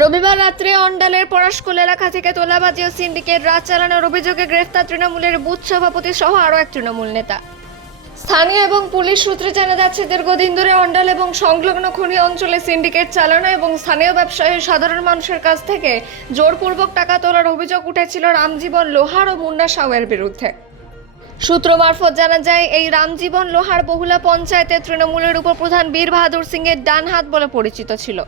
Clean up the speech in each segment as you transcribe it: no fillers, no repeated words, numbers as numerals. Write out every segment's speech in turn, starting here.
রবিবার রাত্রে অন্ডালের পরশকুল এলাকা থেকে তোলাবাজি ও সিন্ডিকেট রাজ চালানোর অভিযোগে গ্রেফতার তৃণমূলের বুথ সভাপতি সহ আরও এক তৃণমূল নেতা। স্থানীয় এবং পুলিশ সূত্রে জানা যাচ্ছে, দীর্ঘদিন ধরে অন্ডাল এবং সংলগ্ন খনি অঞ্চলে সিন্ডিকেট চালানো এবং স্থানীয় ব্যবসায়ী সাধারণ মানুষের কাছ থেকে জোরপূর্বক টাকা তোলার অভিযোগ উঠেছিল রামজীবন লোহার ও মুন্না সাউয়ের বিরুদ্ধে। সূত্র মারফত জানা যায়, এই রামজীবন লোহার বহুলা পঞ্চায়েতের তৃণমূলের উপপ্রধান বীর বাহাদুর সিং এর ডান হাত বলে পরিচিত ছিল।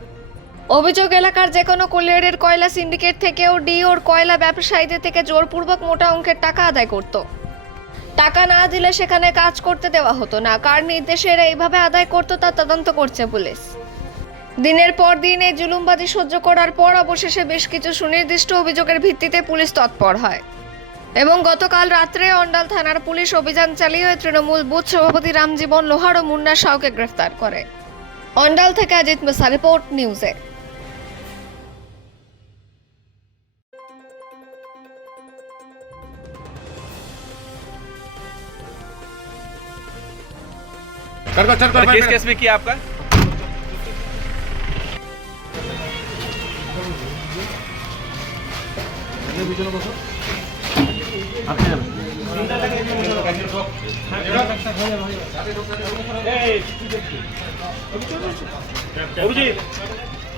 অভিযোগ, এলাকার যে কোনো কোলিয়ারের কয়লা সিন্ডিকেট থেকেও ডিওর কয়লা ব্যবসায়ীদের থেকে জোরপূর্বক মোটা অঙ্কের টাকা আদায় করত। টাকা না দিলে সেখানে কাজ করতে দেওয়া হতো না। কার নির্দেশে এরা এইভাবে আদায় করত তা তদন্ত করছে পুলিশ। দিনের পর দিন এই জুলুমবাজি সহ্য করার পর অবশেষে বেশ কিছু সুনির্দিষ্ট অভিযোগের ভিত্তিতে পুলিশ তৎপর হয় এবং গতকাল রাত্রে অন্ডাল থানার পুলিশ অভিযান চালিয়ে তৃণমূল বুথ সভাপতি রামজীবন লোহার ও মুন্না সাউকে গ্রেফতার করে। অন্ডাল থেকে অজিত মিশ্রা, রিপোর্ট নিউজে। किस केस में किया आपका?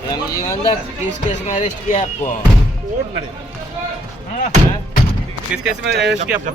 रामजीवन दा किस केस में अरेस्ट किया आपको? किस केस में अरेस्ट किया आपको?